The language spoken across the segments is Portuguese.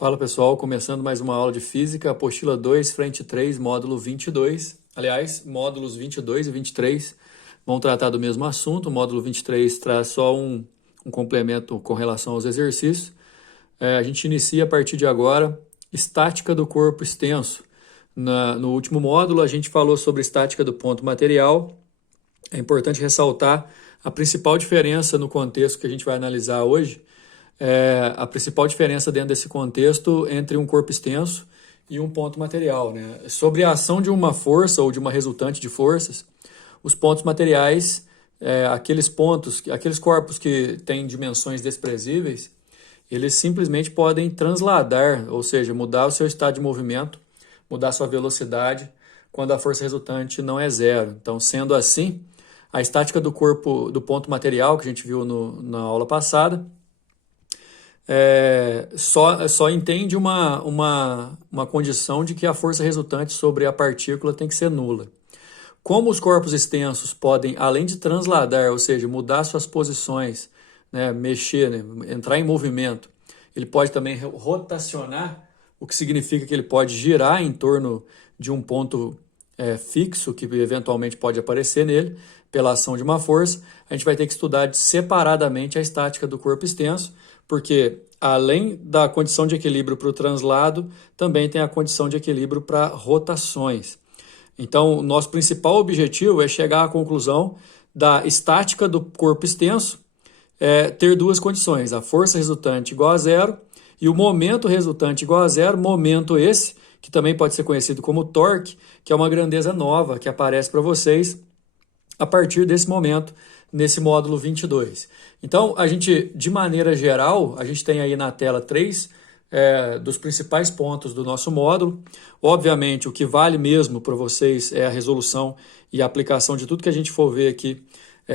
Fala pessoal, começando mais uma aula de Física, apostila 2, frente 3, módulo 22. Aliás, módulos 22 e 23 vão tratar do mesmo assunto. O módulo 23 traz só um complemento com relação aos exercícios. A gente inicia a partir de agora estática do corpo extenso. No último módulo a gente falou sobre estática do ponto material. É importante ressaltar a principal diferença no contexto que a gente vai analisar hoje. A principal diferença dentro desse contexto entre um corpo extenso e um ponto material, né? Sobre a ação de uma força ou de uma resultante de forças, os pontos materiais, aqueles corpos que têm dimensões desprezíveis, eles simplesmente podem transladar, ou seja, mudar o seu estado de movimento, mudar sua velocidade, quando a força resultante não é zero. Então, sendo assim, a estática do corpo, do ponto material, que a gente viu na aula passada, só entende uma condição de que a força resultante sobre a partícula tem que ser nula. Como os corpos extensos podem, além de transladar, ou seja, mudar suas posições, né, mexer, né, entrar em movimento, ele pode também rotacionar, o que significa que ele pode girar em torno de um ponto fixo que eventualmente pode aparecer nele pela ação de uma força. A gente vai ter que estudar separadamente a estática do corpo extenso, porque além da condição de equilíbrio para o translado, também tem a condição de equilíbrio para rotações. Então, o nosso principal objetivo é chegar à conclusão da estática do corpo extenso ter duas condições, a força resultante igual a zero e o momento resultante igual a zero, momento esse, que também pode ser conhecido como torque, que é uma grandeza nova que aparece para vocês a partir desse momento, nesse módulo 22. Então, a gente, de maneira geral, a gente tem aí na tela três dos principais pontos do nosso módulo. Obviamente, o que vale mesmo para vocês é a resolução e a aplicação de tudo que a gente for ver aqui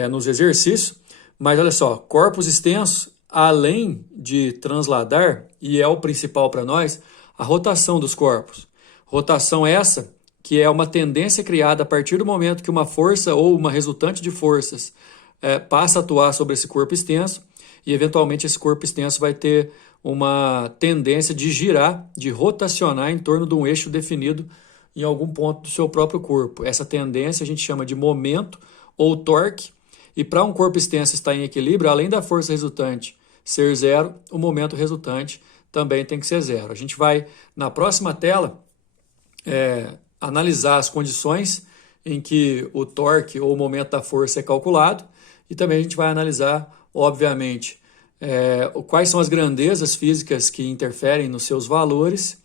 nos exercícios. Mas olha só, corpos extensos, além de transladar, e é o principal para nós, a rotação dos corpos. Rotação essa que é uma tendência criada a partir do momento que uma força ou uma resultante de forças passa a atuar sobre esse corpo extenso e, eventualmente, esse corpo extenso vai ter uma tendência de girar, de rotacionar em torno de um eixo definido em algum ponto do seu próprio corpo. Essa tendência a gente chama de momento ou torque, e para um corpo extenso estar em equilíbrio, além da força resultante ser zero, o momento resultante também tem que ser zero. A gente vai, na próxima tela, analisar as condições em que o torque ou o momento da força é calculado, e também a gente vai analisar, obviamente, quais são as grandezas físicas que interferem nos seus valores,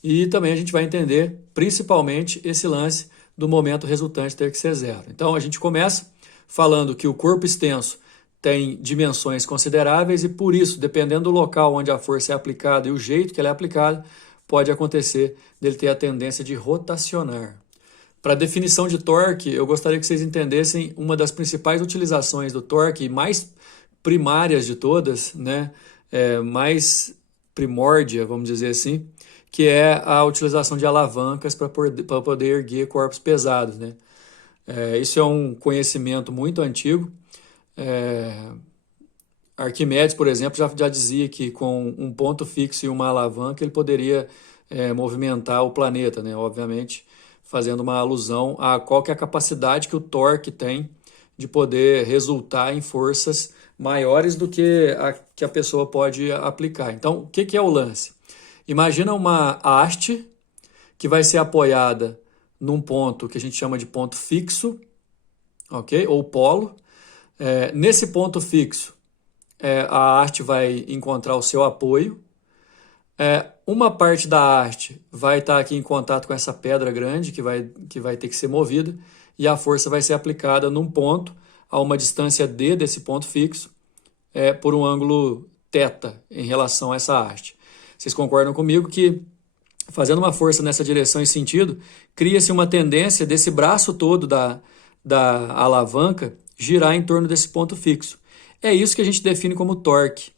e também a gente vai entender principalmente esse lance do momento resultante ter que ser zero. Então a gente começa falando que o corpo extenso tem dimensões consideráveis e, por isso, dependendo do local onde a força é aplicada e o jeito que ela é aplicada, pode acontecer dele ter a tendência de rotacionar. Para a definição de torque, eu gostaria que vocês entendessem uma das principais utilizações do torque, mais primárias de todas, né? Mais primórdia, vamos dizer assim, que é a utilização de alavancas para poder erguer corpos pesados, né? Isso é um conhecimento muito antigo. Arquimedes, por exemplo, já dizia que com um ponto fixo e uma alavanca ele poderia movimentar o planeta, né? Obviamente fazendo uma alusão a qual que é a capacidade que o torque tem de poder resultar em forças maiores do que a pessoa pode aplicar. Então, o que é o lance? Imagina uma haste que vai ser apoiada num ponto que a gente chama de ponto fixo, ok? Ou polo. Nesse ponto fixo, a haste vai encontrar o seu apoio. Uma parte da haste vai estar aqui em contato com essa pedra grande que vai ter que ser movida, e a força vai ser aplicada num ponto a uma distância d desse ponto fixo por um ângulo θ em relação a essa haste. Vocês concordam comigo que, fazendo uma força nessa direção e sentido, cria-se uma tendência desse braço todo da alavanca girar em torno desse ponto fixo. É isso que a gente define como torque.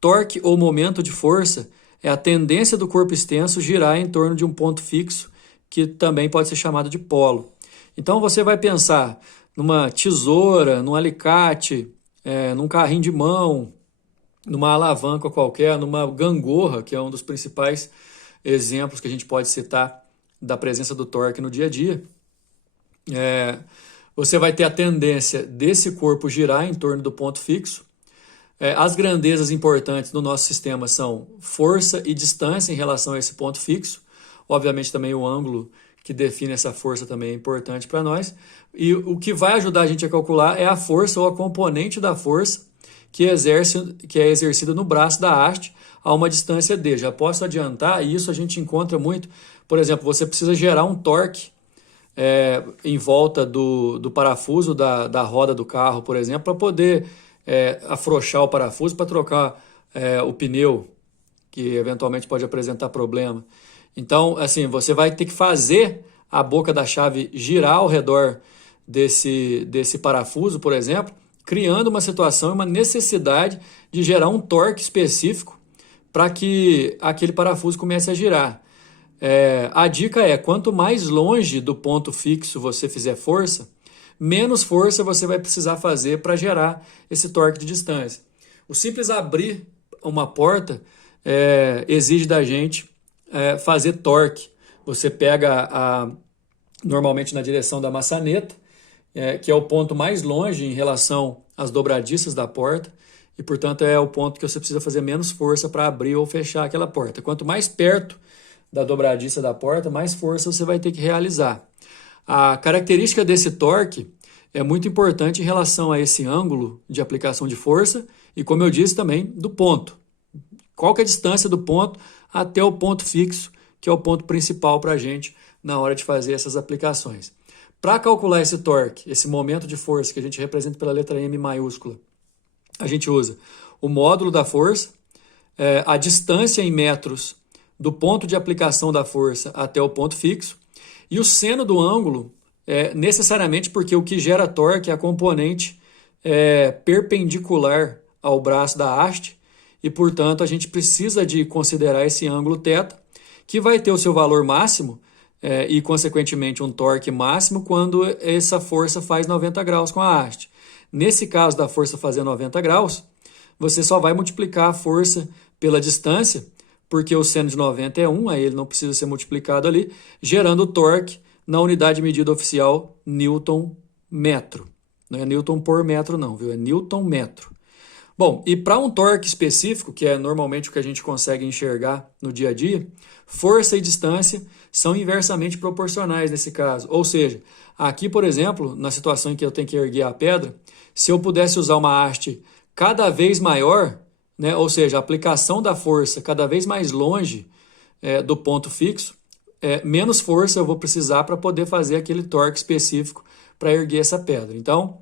Torque ou momento de força é a tendência do corpo extenso girar em torno de um ponto fixo, que também pode ser chamado de polo. Então você vai pensar numa tesoura, num alicate, num carrinho de mão, numa alavanca qualquer, numa gangorra, que é um dos principais exemplos que a gente pode citar da presença do torque no dia a dia, você vai ter a tendência desse corpo girar em torno do ponto fixo. As grandezas importantes do nosso sistema são força e distância em relação a esse ponto fixo. Obviamente também o ângulo que define essa força também é importante para nós. E o que vai ajudar a gente a calcular é a força ou a componente da força que é exercida no braço da haste a uma distância D. Já posso adiantar, e isso a gente encontra muito. Por exemplo, você precisa gerar um torque em volta do parafuso da roda do carro, por exemplo, para poder afrouxar o parafuso para trocar o pneu, que eventualmente pode apresentar problema. Então, assim, você vai ter que fazer a boca da chave girar ao redor desse parafuso, por exemplo, criando uma situação, uma necessidade de gerar um torque específico para que aquele parafuso comece a girar. A dica é, quanto mais longe do ponto fixo você fizer força, menos força você vai precisar fazer para gerar esse torque de distância. O simples abrir uma porta exige da gente fazer torque. Você pega normalmente na direção da maçaneta, que é o ponto mais longe em relação às dobradiças da porta, e portanto é o ponto que você precisa fazer menos força para abrir ou fechar aquela porta. Quanto mais perto da dobradiça da porta, mais força você vai ter que realizar. A característica desse torque é muito importante em relação a esse ângulo de aplicação de força e, como eu disse também, do ponto. Qual que é a distância do ponto até o ponto fixo, que é o ponto principal para a gente na hora de fazer essas aplicações. Para calcular esse torque, esse momento de força que a gente representa pela letra M maiúscula, a gente usa o módulo da força, a distância em metros do ponto de aplicação da força até o ponto fixo, e o seno do ângulo, necessariamente porque o que gera torque é a componente perpendicular ao braço da haste, e portanto a gente precisa de considerar esse ângulo θ, que vai ter o seu valor máximo e consequentemente um torque máximo quando essa força faz 90 graus com a haste. Nesse caso da força fazer 90 graus, você só vai multiplicar a força pela distância, porque o seno de 90 é 1, aí ele não precisa ser multiplicado ali, gerando o torque na unidade de medida oficial Newton metro. Não é Newton por metro não, viu? É Newton metro. Bom, e para um torque específico, que é normalmente o que a gente consegue enxergar no dia a dia, força e distância são inversamente proporcionais nesse caso. Ou seja, aqui, por exemplo, na situação em que eu tenho que erguer a pedra, se eu pudesse usar uma haste cada vez maior, né, ou seja, a aplicação da força cada vez mais longe do ponto fixo, menos força eu vou precisar para poder fazer aquele torque específico para erguer essa pedra. Então,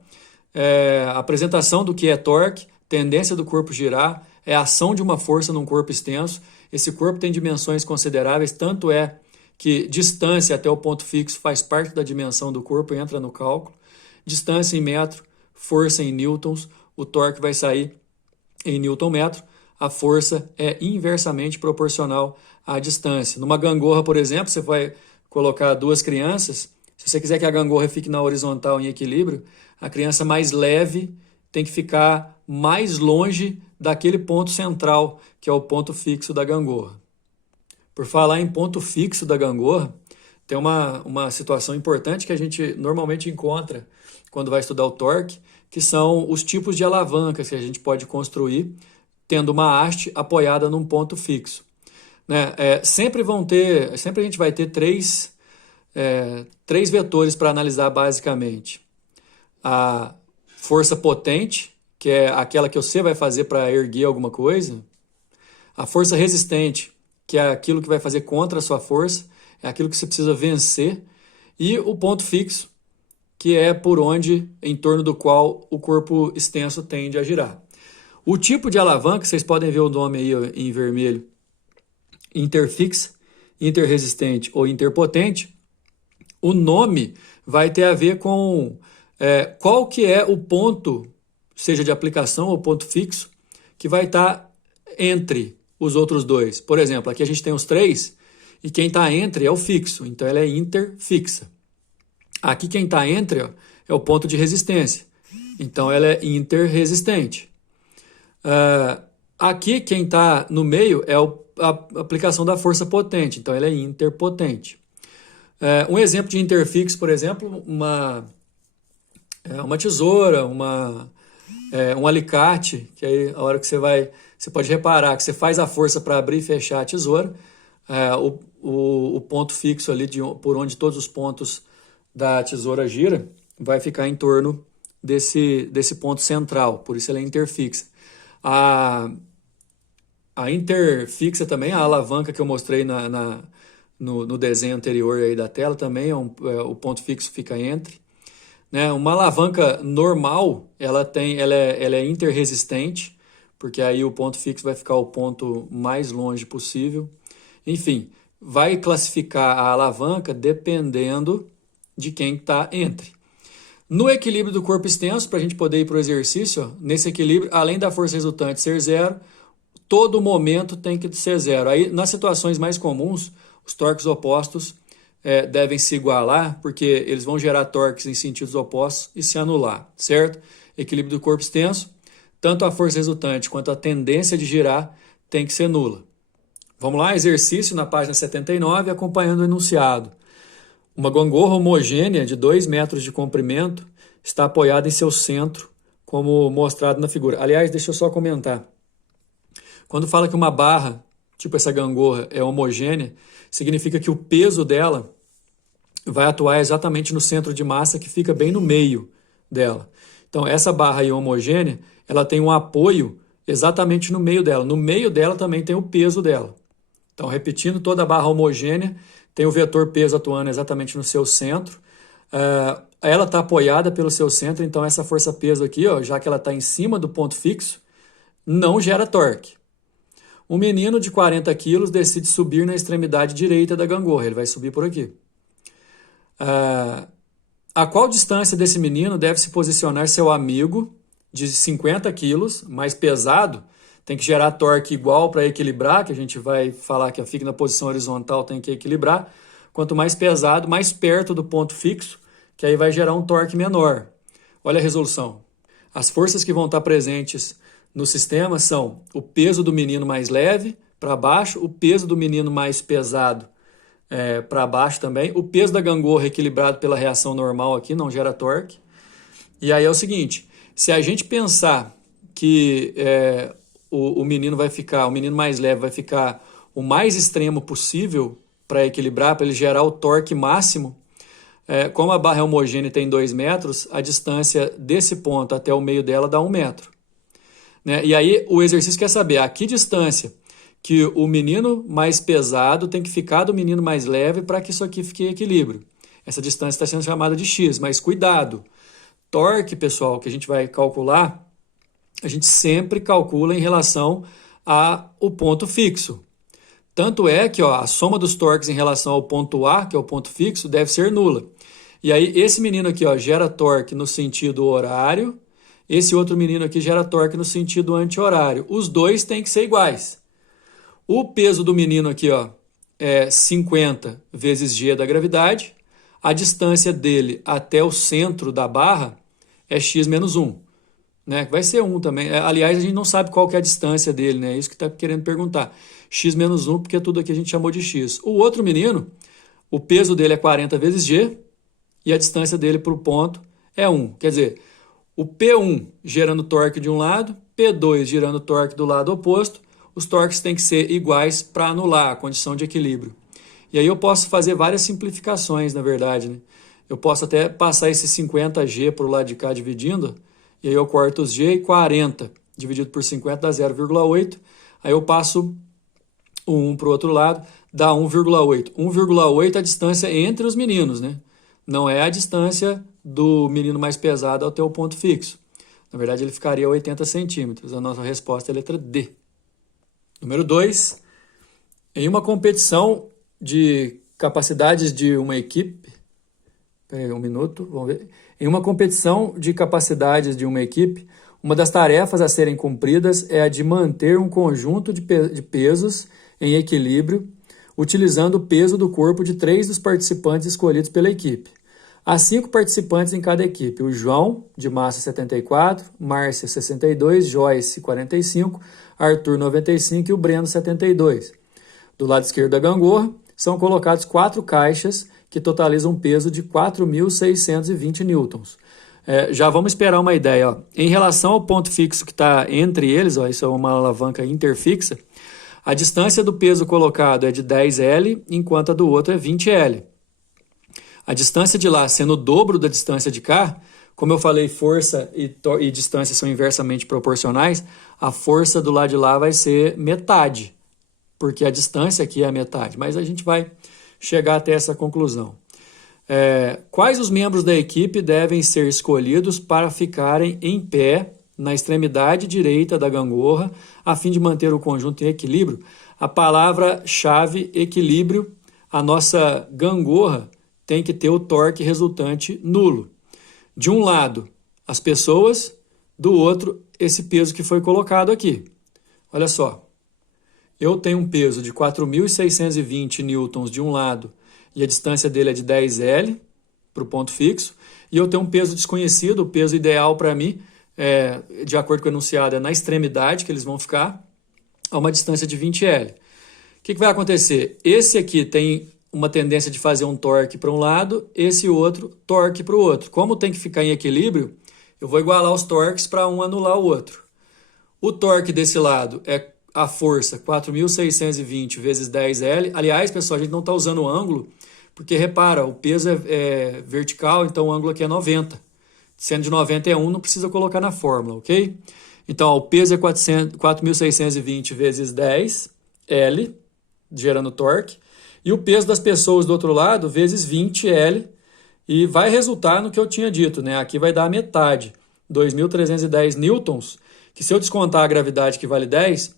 a apresentação do que é torque, tendência do corpo girar, é a ação de uma força num corpo extenso. Esse corpo tem dimensões consideráveis, tanto é que distância até o ponto fixo faz parte da dimensão do corpo, entra no cálculo. Distância em metro, força em newtons, o torque vai sair em newton metro, a força é inversamente proporcional à distância. Numa gangorra, por exemplo, você vai colocar duas crianças, se você quiser que a gangorra fique na horizontal em equilíbrio, a criança mais leve tem que ficar mais longe daquele ponto central, que é o ponto fixo da gangorra. Por falar em ponto fixo da gangorra, tem uma situação importante que a gente normalmente encontra quando vai estudar o torque, que são os tipos de alavancas que a gente pode construir tendo uma haste apoiada num ponto fixo. Né? Sempre a gente vai ter três vetores para analisar basicamente. A força potente, que é aquela que você vai fazer para erguer alguma coisa. A força resistente, que é aquilo que vai fazer contra a sua força, é aquilo que você precisa vencer. E o ponto fixo, que é por onde, em torno do qual o corpo extenso tende a girar. O tipo de alavanca, vocês podem ver o nome aí em vermelho, interfixa, interresistente ou interpotente, o nome vai ter a ver com qual que é o ponto, seja de aplicação ou ponto fixo, que vai estar entre os outros dois. Por exemplo, aqui a gente tem os três, e quem está entre é o fixo, então ela é interfixa. Aqui quem está entre é o ponto de resistência, então ela é interresistente. Aqui, quem está no meio é a aplicação da força potente, então ela é interpotente. Um exemplo de interfixo, por exemplo, uma tesoura, um alicate, que aí a hora que você pode reparar que você faz a força para abrir e fechar a tesoura, o ponto fixo ali por onde todos os pontos da tesoura gira vai ficar em torno desse ponto central, por isso ela é interfixa. A interfixa também, a alavanca que eu mostrei no desenho anterior aí da tela também, o ponto fixo fica entre. Né? Uma alavanca normal, ela é interresistente, porque aí o ponto fixo vai ficar o ponto mais longe possível. Enfim, vai classificar a alavanca dependendo de quem está entre. No equilíbrio do corpo extenso, para a gente poder ir para o exercício, ó, nesse equilíbrio, além da força resultante ser zero, todo momento tem que ser zero. Aí, nas situações mais comuns, os torques opostos devem se igualar, porque eles vão gerar torques em sentidos opostos e se anular, certo? Equilíbrio do corpo extenso, tanto a força resultante quanto a tendência de girar tem que ser nula. Vamos lá, exercício na página 79, acompanhando o enunciado. Uma gangorra homogênea de 2 metros de comprimento está apoiada em seu centro, como mostrado na figura. Aliás, deixa eu só comentar. Quando fala que uma barra, tipo essa gangorra, é homogênea, significa que o peso dela vai atuar exatamente no centro de massa que fica bem no meio dela. Então, essa barra aí homogênea, ela tem um apoio exatamente no meio dela. No meio dela também tem o peso dela. Então, repetindo, toda a barra homogênea tem o vetor peso atuando exatamente no seu centro. Ela está apoiada pelo seu centro, então essa força peso aqui, ó, já que ela está em cima do ponto fixo, não gera torque. Um menino de 40 quilos decide subir na extremidade direita da gangorra. Ele vai subir por aqui. A qual distância desse menino deve se posicionar seu amigo de 50 quilos, mais pesado? Tem que gerar torque igual para equilibrar, que a gente vai falar que fica na posição horizontal, tem que equilibrar. Quanto mais pesado, mais perto do ponto fixo, que aí vai gerar um torque menor. Olha a resolução. As forças que vão estar presentes no sistema são o peso do menino mais leve para baixo, o peso do menino mais pesado para baixo também, o peso da gangorra equilibrado pela reação normal aqui, não gera torque. E aí é o seguinte, se a gente pensar que o menino mais leve vai ficar o mais extremo possível para equilibrar, para ele gerar o torque máximo, como a barra é homogênea e tem 2 metros, a distância desse ponto até o meio dela dá 1 metro. Né? E aí o exercício quer saber a que distância que o menino mais pesado tem que ficar do menino mais leve para que isso aqui fique em equilíbrio. Essa distância está sendo chamada de x, mas cuidado. Torque, pessoal, que a gente vai calcular, a gente sempre calcula em relação ao ponto fixo. Tanto é que a soma dos torques em relação ao ponto A, que é o ponto fixo, deve ser nula. E aí esse menino aqui gera torque no sentido horário, esse outro menino aqui gera torque no sentido anti-horário. Os dois têm que ser iguais. O peso do menino aqui é 50 vezes g da gravidade. A distância dele até o centro da barra é x menos 1. Né? Vai ser 1 também. Aliás, a gente não sabe qual que é a distância dele, né? É isso que está querendo perguntar. X menos 1, porque tudo aqui a gente chamou de x. O outro menino, o peso dele é 40 vezes g e a distância dele para o ponto é 1. Quer dizer, o P1 gerando torque de um lado, P2 gerando torque do lado oposto, os torques têm que ser iguais para anular a condição de equilíbrio. E aí eu posso fazer várias simplificações, na verdade. Né? Eu posso até passar esse 50G para o lado de cá dividindo, e aí eu corto os G e 40 dividido por 50 dá 0,8. Aí eu passo o 1 para o outro lado, dá 1,8. 1,8 é a distância entre os meninos, né? Não é a distância do menino mais pesado até o ponto fixo. Na verdade, ele ficaria a 80 centímetros. A nossa resposta é a letra D. Número 2. Em uma competição de capacidades de uma equipe... Peraí, um minuto, vamos ver. Em uma competição de capacidades de uma equipe, uma das tarefas a serem cumpridas é a de manter um conjunto de pesos em equilíbrio, utilizando o peso do corpo de 3 dos participantes escolhidos pela equipe. Há 5 participantes em cada equipe. O João, de massa 74, Márcia 62, Joyce 45, Arthur 95 e o Breno 72. Do lado esquerdo da gangorra, são colocados 4 caixas que totalizam um peso de 4.620 newtons. Já vamos esperar uma ideia. Ó. Em relação ao ponto fixo que está entre eles, ó, isso é uma alavanca interfixa, a distância do peso colocado é de 10L, enquanto a do outro é 20L. A distância de lá sendo o dobro da distância de cá, como eu falei, força e distância são inversamente proporcionais, a força do lado de lá vai ser metade, porque a distância aqui é a metade, mas a gente vai chegar até essa conclusão. Quais os membros da equipe devem ser escolhidos para ficarem em pé na extremidade direita da gangorra, a fim de manter o conjunto em equilíbrio? A palavra-chave equilíbrio, a nossa gangorra tem que ter o torque resultante nulo. De um lado, as pessoas, do outro, esse peso que foi colocado aqui. Olha só, eu tenho um peso de 4.620 newtons de um lado e a distância dele é de 10L para o ponto fixo, e eu tenho um peso desconhecido, o peso ideal para mim, de acordo com o enunciado, é na extremidade que eles vão ficar, a uma distância de 20L. O que vai acontecer? Esse aqui tem uma tendência de fazer um torque para um lado, esse outro torque para o outro. Como tem que ficar em equilíbrio, eu vou igualar os torques para um anular o outro. O torque desse lado é a força 4.620 vezes 10L. Aliás, pessoal, a gente não está usando o ângulo, porque repara, o peso é vertical, então o ângulo aqui é 90. Sendo de 90 é 1, não precisa colocar na fórmula, ok? Então, ó, o peso é 4.620 vezes 10L, gerando torque. E o peso das pessoas do outro lado, vezes 20L, e vai resultar no que eu tinha dito, né? Aqui vai dar a metade, 2.310 newtons, que se eu descontar a gravidade que vale 10,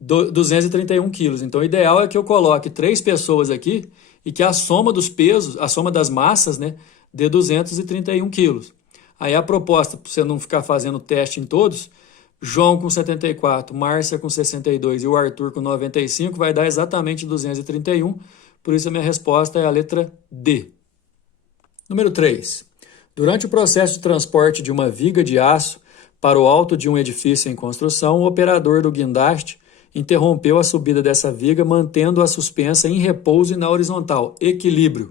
231 quilos. Então, o ideal é que eu coloque 3 pessoas aqui e que a soma dos pesos, a soma das massas, né, dê 231 quilos. Aí a proposta, para você não ficar fazendo teste em todos, João com 74, Márcia com 62 e o Arthur com 95 vai dar exatamente 231, por isso a minha resposta é a letra D. Número 3. Durante o processo de transporte de uma viga de aço para o alto de um edifício em construção, o operador do guindaste interrompeu a subida dessa viga, mantendo-a suspensa em repouso e na horizontal. Equilíbrio.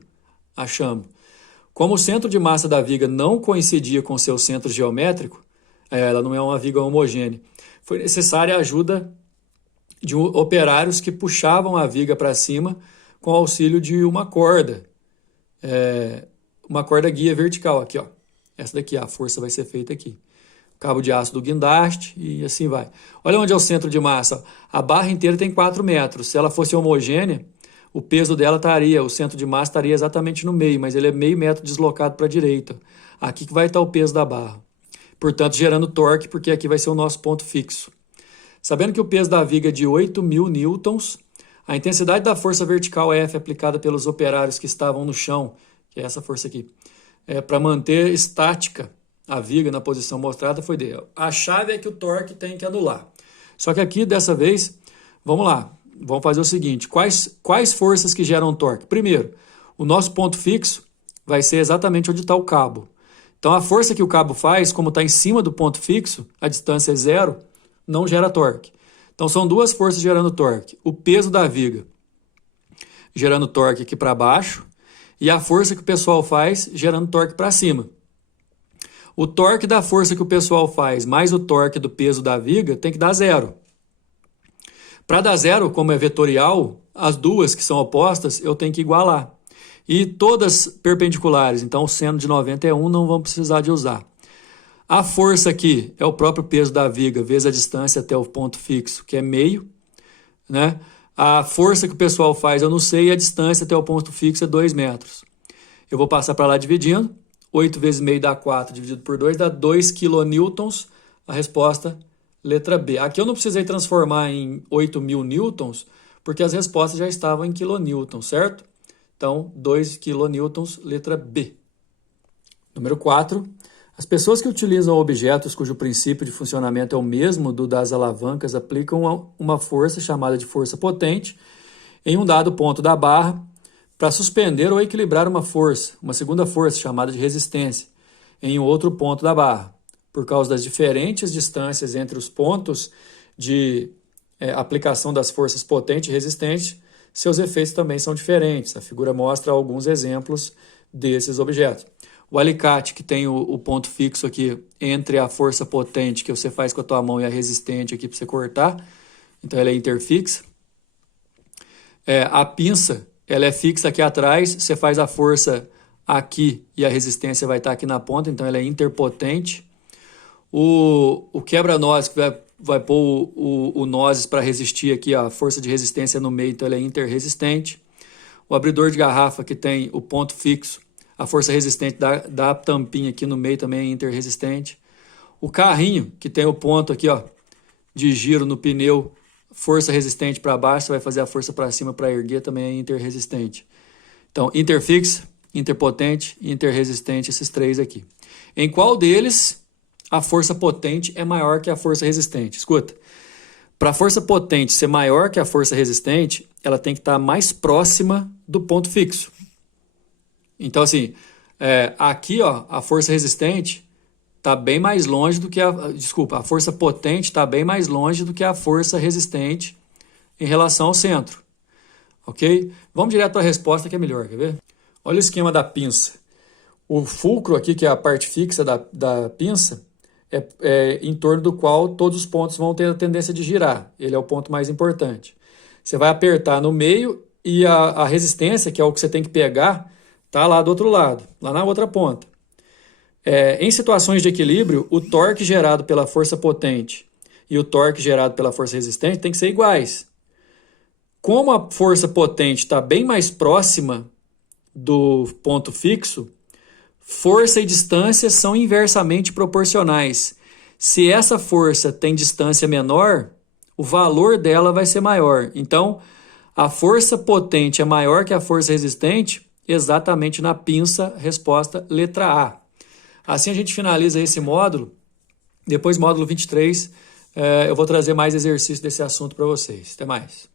Achamos. Como o centro de massa da viga não coincidia com seu centro geométrico, ela não é uma viga homogênea, foi necessária a ajuda de operários que puxavam a viga para cima com auxílio de uma corda guia vertical. Aqui, ó. Essa daqui, a força vai ser feita aqui. Cabo de aço do guindaste e assim vai. Olha onde é o centro de massa. A barra inteira tem 4 metros. Se ela fosse homogênea, o peso dela estaria, o centro de massa estaria exatamente no meio, mas ele é meio metro deslocado para a direita. Aqui que vai estar o peso da barra. Portanto, gerando torque, porque aqui vai ser o nosso ponto fixo. Sabendo que o peso da viga é de 8.000 newtons, a intensidade da força vertical F aplicada pelos operários que estavam no chão, que é essa força aqui, para manter estática a viga na posição mostrada foi D. A chave é que o torque tem que anular. Só que aqui, dessa vez, vamos lá. Vamos fazer o seguinte. Quais forças que geram torque? Primeiro, o nosso ponto fixo vai ser exatamente onde está o cabo. Então, a força que o cabo faz, como está em cima do ponto fixo, a distância é 0, não gera torque. Então, são 2 forças gerando torque. O peso da viga gerando torque aqui para baixo e a força que o pessoal faz gerando torque para cima. O torque da força que o pessoal faz mais o torque do peso da viga tem que dar 0. Para dar 0, como é vetorial, as duas que são opostas eu tenho que igualar. E todas perpendiculares, então seno de 91 não vão precisar de usar. A força aqui é o próprio peso da viga vezes a distância até o ponto fixo, que é meio, né? A força que o pessoal faz eu não sei e a distância até o ponto fixo é 2 metros. Eu vou passar para lá dividindo. 8 vezes meio dá 4, dividido por 2 dá 2 kN. A resposta, letra B. Aqui eu não precisei transformar em 8.000 newtons, porque as respostas já estavam em kilonewtons, certo? Então, 2 kN, letra B. Número 4. As pessoas que utilizam objetos cujo princípio de funcionamento é o mesmo do das alavancas aplicam uma força chamada de força potente em um dado ponto da barra para suspender ou equilibrar uma força, uma segunda força, chamada de resistência, em outro ponto da barra, por causa das diferentes distâncias entre os pontos de aplicação das forças potente e resistente, seus efeitos também são diferentes. A figura mostra alguns exemplos desses objetos. O alicate, que tem o ponto fixo aqui entre a força potente que você faz com a tua mão e a resistente aqui para você cortar, então ela é interfixa. A pinça, ela é fixa aqui atrás, você faz a força aqui e a resistência vai estar aqui na ponta, então ela é interpotente. O quebra-nozes, que vai pôr o nozes para resistir aqui, a força de resistência no meio, então ele é interresistente. O abridor de garrafa, que tem o ponto fixo, a força resistente da tampinha aqui no meio também é interresistente. O carrinho, que tem o ponto aqui, ó, de giro no pneu, força resistente para baixo, você vai fazer a força para cima para erguer, também é interresistente. Então, interfixa, interpotente e interresistente, esses três aqui. Em qual deles a força potente é maior que a força resistente? Escuta, para a força potente ser maior que a força resistente, ela tem que estar mais próxima do ponto fixo. Então, assim, aqui, ó, a força resistente está bem mais longe do que a força potente está bem mais longe do que a força resistente em relação ao centro. Ok? Vamos direto para a resposta que é melhor, quer ver? Olha o esquema da pinça. O fulcro aqui, que é a parte fixa da pinça, é em torno do qual todos os pontos vão ter a tendência de girar. Ele é o ponto mais importante. Você vai apertar no meio e a resistência, que é o que você tem que pegar, está lá do outro lado, lá na outra ponta. Em situações de equilíbrio, o torque gerado pela força potente e o torque gerado pela força resistente tem que ser iguais. Como a força potente está bem mais próxima do ponto fixo, força e distância são inversamente proporcionais. Se essa força tem distância menor, o valor dela vai ser maior. Então, a força potente é maior que a força resistente, exatamente na pinça, resposta letra A. Assim a gente finaliza esse módulo. Depois, módulo 23, eu vou trazer mais exercícios desse assunto para vocês. Até mais.